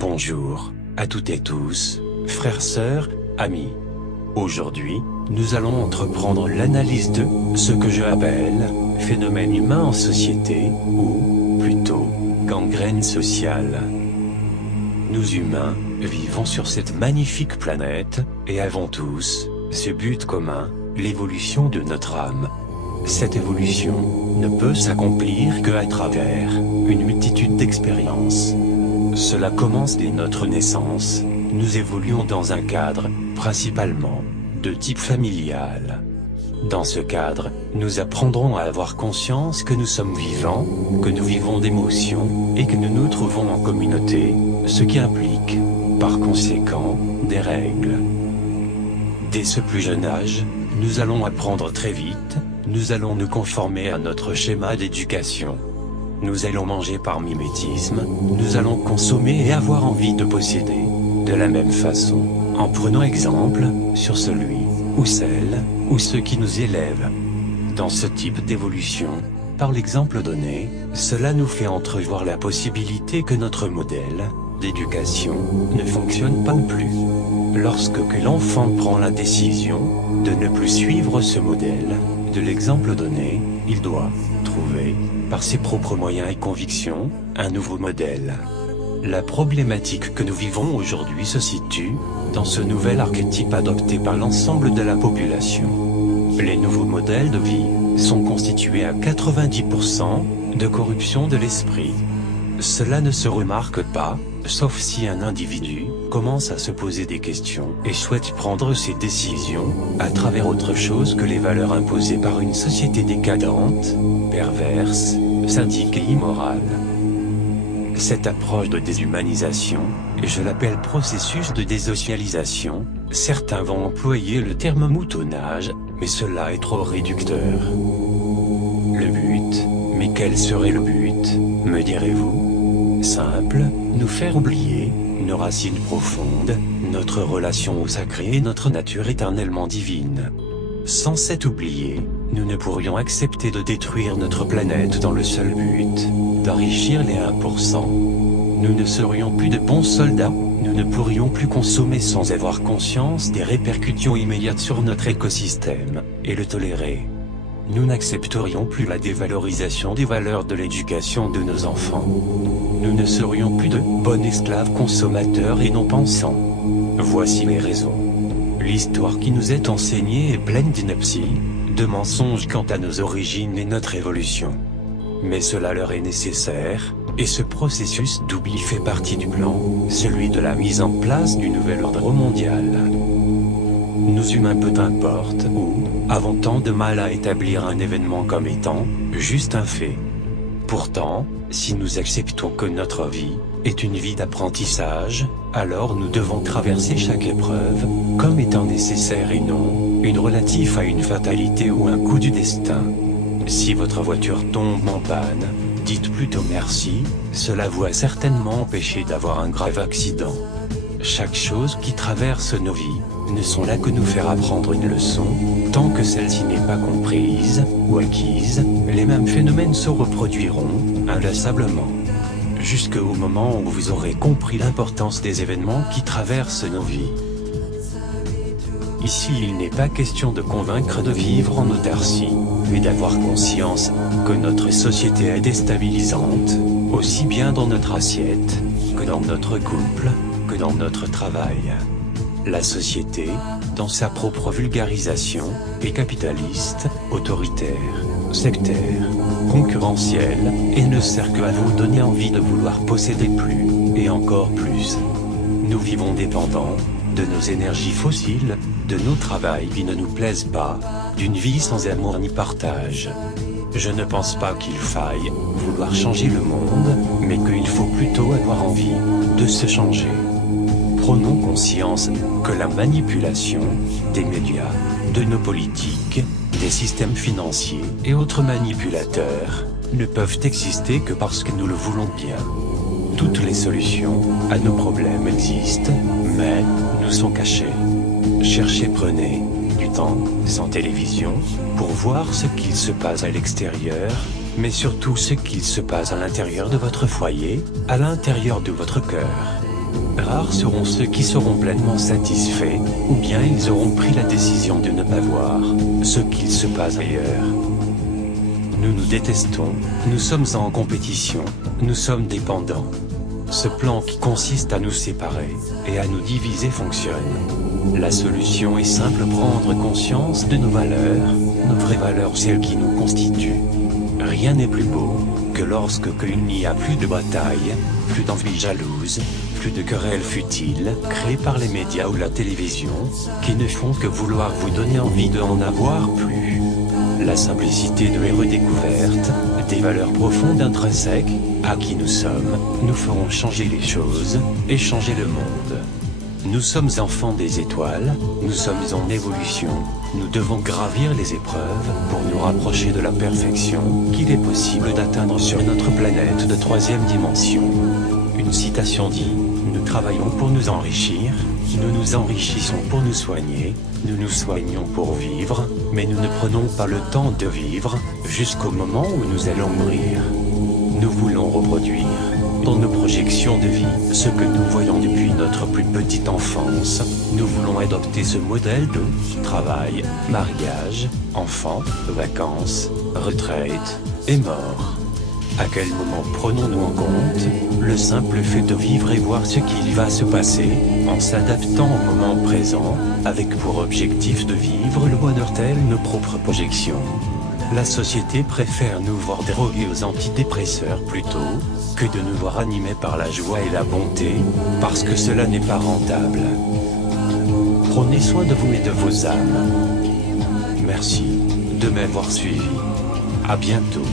Bonjour, à toutes et tous, frères, sœurs, amis. Aujourd'hui, nous allons entreprendre l'analyse de ce que je appelle phénomène humain en société, ou plutôt gangrène sociale. Nous humains vivons sur cette magnifique planète et avons tous ce but commun, l'évolution de notre âme. Cette évolution ne peut s'accomplir qu'à travers une multitude d'expériences. Cela commence dès notre naissance. Nous évoluons dans un cadre, principalement, de type familial. Dans ce cadre, nous apprendrons à avoir conscience que nous sommes vivants, que nous vivons d'émotions, et que nous nous trouvons en communauté, ce qui implique, par conséquent, des règles. Dès ce plus jeune âge, nous allons apprendre très vite, nous allons nous conformer à notre schéma d'éducation. Nous allons manger par mimétisme, nous allons consommer et avoir envie de posséder, de la même façon, en prenant exemple sur celui, ou celle, ou ceux qui nous élèvent. Dans ce type d'évolution, par l'exemple donné, cela nous fait entrevoir la possibilité que notre modèle d'éducation ne fonctionne pas plus. Lorsque l'enfant prend la décision de ne plus suivre ce modèle, de l'exemple donné, il doit trouver, par ses propres moyens et convictions, un nouveau modèle. La problématique que nous vivons aujourd'hui se situe dans ce nouvel archétype adopté par l'ensemble de la population. Les nouveaux modèles de vie sont constitués à 90% de corruption de l'esprit. Cela ne se remarque pas, sauf si un individu commence à se poser des questions et souhaite prendre ses décisions à travers autre chose que les valeurs imposées par une société décadente, perverse, sadique et immorale. Cette approche de déshumanisation, je l'appelle processus de désocialisation, certains vont employer le terme moutonnage, mais cela est trop réducteur. Le but, mais quel serait le but, me direz-vous? Simple, nous faire oublier nos racines profondes, notre relation au sacré et notre nature éternellement divine. Sans cet oublié, nous ne pourrions accepter de détruire notre planète dans le seul but d'enrichir les 1%. Nous ne serions plus de bons soldats, nous ne pourrions plus consommer sans avoir conscience des répercussions immédiates sur notre écosystème, et le tolérer. Nous n'accepterions plus la dévalorisation des valeurs de l'éducation de nos enfants. Nous ne serions plus de bons esclaves consommateurs et non pensants. Voici les raisons. L'histoire qui nous est enseignée est pleine d'inepties, de mensonges quant à nos origines et notre évolution. Mais cela leur est nécessaire, et ce processus d'oubli fait partie du plan, celui de la mise en place du nouvel ordre mondial. Nous humains, peu importe où, avons tant de mal à établir un événement comme étant juste un fait. Pourtant, si nous acceptons que notre vie est une vie d'apprentissage, alors nous devons traverser chaque épreuve comme étant nécessaire et non une relative à une fatalité ou un coup du destin. Si votre voiture tombe en panne, dites plutôt merci, cela vous a certainement empêché d'avoir un grave accident. Chaque chose qui traverse nos vies ne sont là que nous faire apprendre une leçon. Tant que celle-ci n'est pas comprise ou acquise, les mêmes phénomènes se reproduiront inlassablement. Jusqu'au moment où vous aurez compris l'importance des événements qui traversent nos vies. Ici, il n'est pas question de convaincre de vivre en autarcie, mais d'avoir conscience que notre société est déstabilisante, aussi bien dans notre assiette, que dans notre couple, que dans notre travail. La société, dans sa propre vulgarisation, est capitaliste, autoritaire, sectaire, concurrentielle, et ne sert qu'à vous donner envie de vouloir posséder plus, et encore plus. Nous vivons dépendants de nos énergies fossiles, de nos travails qui ne nous plaisent pas, d'une vie sans amour ni partage. Je ne pense pas qu'il faille vouloir changer le monde, mais qu'il faut plutôt avoir envie de se changer. Prenons conscience que la manipulation des médias, de nos politiques, des systèmes financiers et autres manipulateurs ne peuvent exister que parce que nous le voulons bien. Toutes les solutions à nos problèmes existent, mais nous sont cachées. Cherchez, prenez du temps, sans télévision, pour voir ce qu'il se passe à l'extérieur, mais surtout ce qu'il se passe à l'intérieur de votre foyer, à l'intérieur de votre cœur. Rares seront ceux qui seront pleinement satisfaits, ou bien ils auront pris la décision de ne pas voir ce qu'il se passe ailleurs. Nous nous détestons, nous sommes en compétition, nous sommes dépendants. Ce plan qui consiste à nous séparer et à nous diviser fonctionne. La solution est simple, prendre conscience de nos valeurs, nos vraies valeurs, celles qui nous constituent. Rien n'est plus beau que lorsque il n'y a plus de bataille, plus d'envie jalouse, plus de querelles futiles, créées par les médias ou la télévision, qui ne font que vouloir vous donner envie de n'en avoir plus. La simplicité de les redécouvertes, des valeurs profondes intrinsèques, à qui nous sommes, nous feront changer les choses, et changer le monde. Nous sommes enfants des étoiles, nous sommes en évolution, nous devons gravir les épreuves pour nous rapprocher de la perfection qu'il est possible d'atteindre sur notre planète de 3e dimension. Une citation dit: nous travaillons pour nous enrichir, nous nous enrichissons pour nous soigner, nous nous soignons pour vivre, mais nous ne prenons pas le temps de vivre, jusqu'au moment où nous allons mourir. Nous voulons reproduire, dans nos projections de vie, ce que nous voyons depuis notre plus petite enfance. Nous voulons adopter ce modèle de travail, mariage, enfants, vacances, retraite et mort. À quel moment prenons-nous en compte le simple fait de vivre et voir ce qu'il va se passer, en s'adaptant au moment présent, avec pour objectif de vivre le bonheur tel nos propres projections? La société préfère nous voir drogués aux antidépresseurs plutôt que de nous voir animés par la joie et la bonté, parce que cela n'est pas rentable. Prenez soin de vous et de vos âmes. Merci de m'avoir suivi. À bientôt.